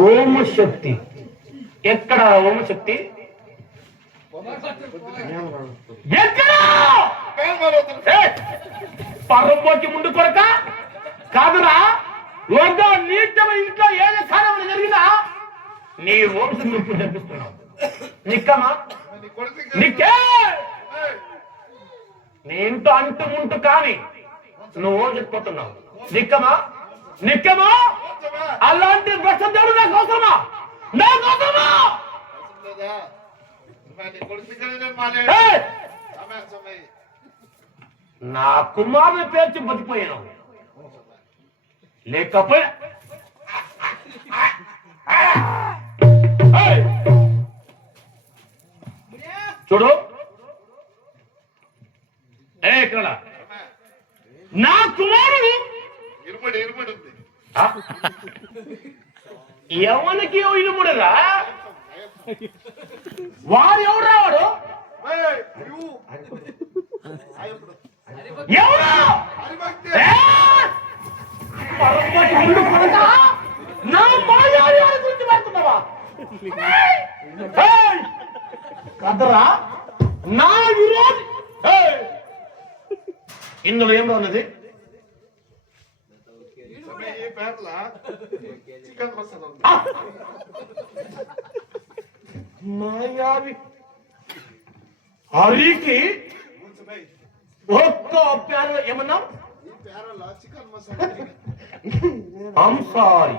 ఓం శక్తి ఎక్కడ? ఓం శక్తి ఎక్కడ? పర్వంపోకి ముందు కొరక కాదురా. ఒక నీచమ ఇంట్లో ఏదో కార్యం జరిగినా నీ వంశం నువ్వు జరిపిస్తున్నావు. నిక్కమా నిక్కే నీ ఇంట్లో అంటుముంటు కానీ నువ్వు చెప్పిపోతున్నావు. నిక్కమా నిక్కమా అలాంటి భ్రష్టదేవుడు నాకు అవసరమా? నాకు అవసరమా? నా కుమారుని పేర్చి బతికిపోయాను. లేకపోయా చూడు ఇక్కడ నా కుమారుడు ఎవరికి ఇనుముడురా? వాడు ఎవరు రావాడు? ఎవరు నా మాయాడి గురించి పెడుతున్నావా? కదరా నా విరోధి. ఇందులో ఏం ఉన్నది? మాయావి హరికి ఒక్క ప్యార ఏమన్నా అంసారి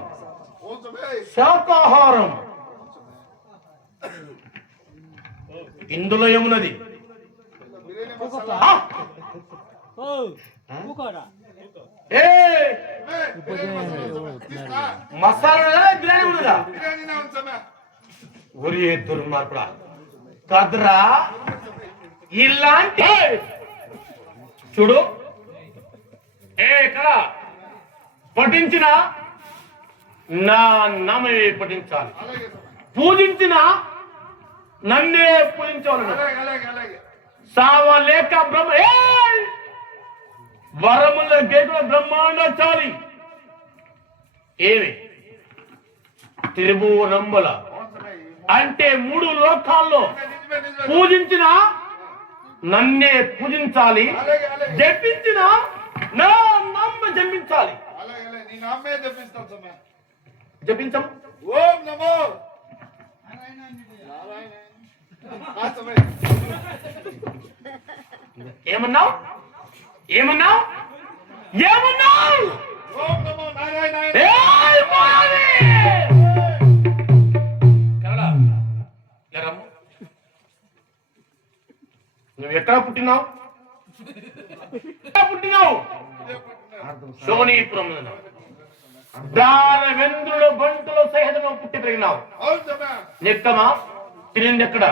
శాకాహారం. ఇందులో ఏమున్నది? మసాలా బిర్యానీ ఉన్నదా? ఒరే దుర్మార్గుడా కదరా. ఇలాంటి చూడు ఇక్కడ పఠించిన నా నామే పఠించాలి, పూజించిన నన్నే పూజించాలి. సావలేక బ్రహ్మ వరముల గేకుల బ్రహ్మాండాచారి ఏమి తిరుమల అంటే 3 లోకాల్లో పూజించిన నన్నే పూజించాలి, జపించిన నా నామ జపించాలి. జపించం. ఓం నమో ఏమన్నావు? ఏమన్నావు? ఏమన్నావు? నువ్వు ఎక్కడ పుట్టినావు? పుట్టినావు సోనీపురం. దానవేంద్రుడు బంటులో సహితంగా పుట్టి పెరిగినావు. నిక్కమా తినింది ఎక్కడ?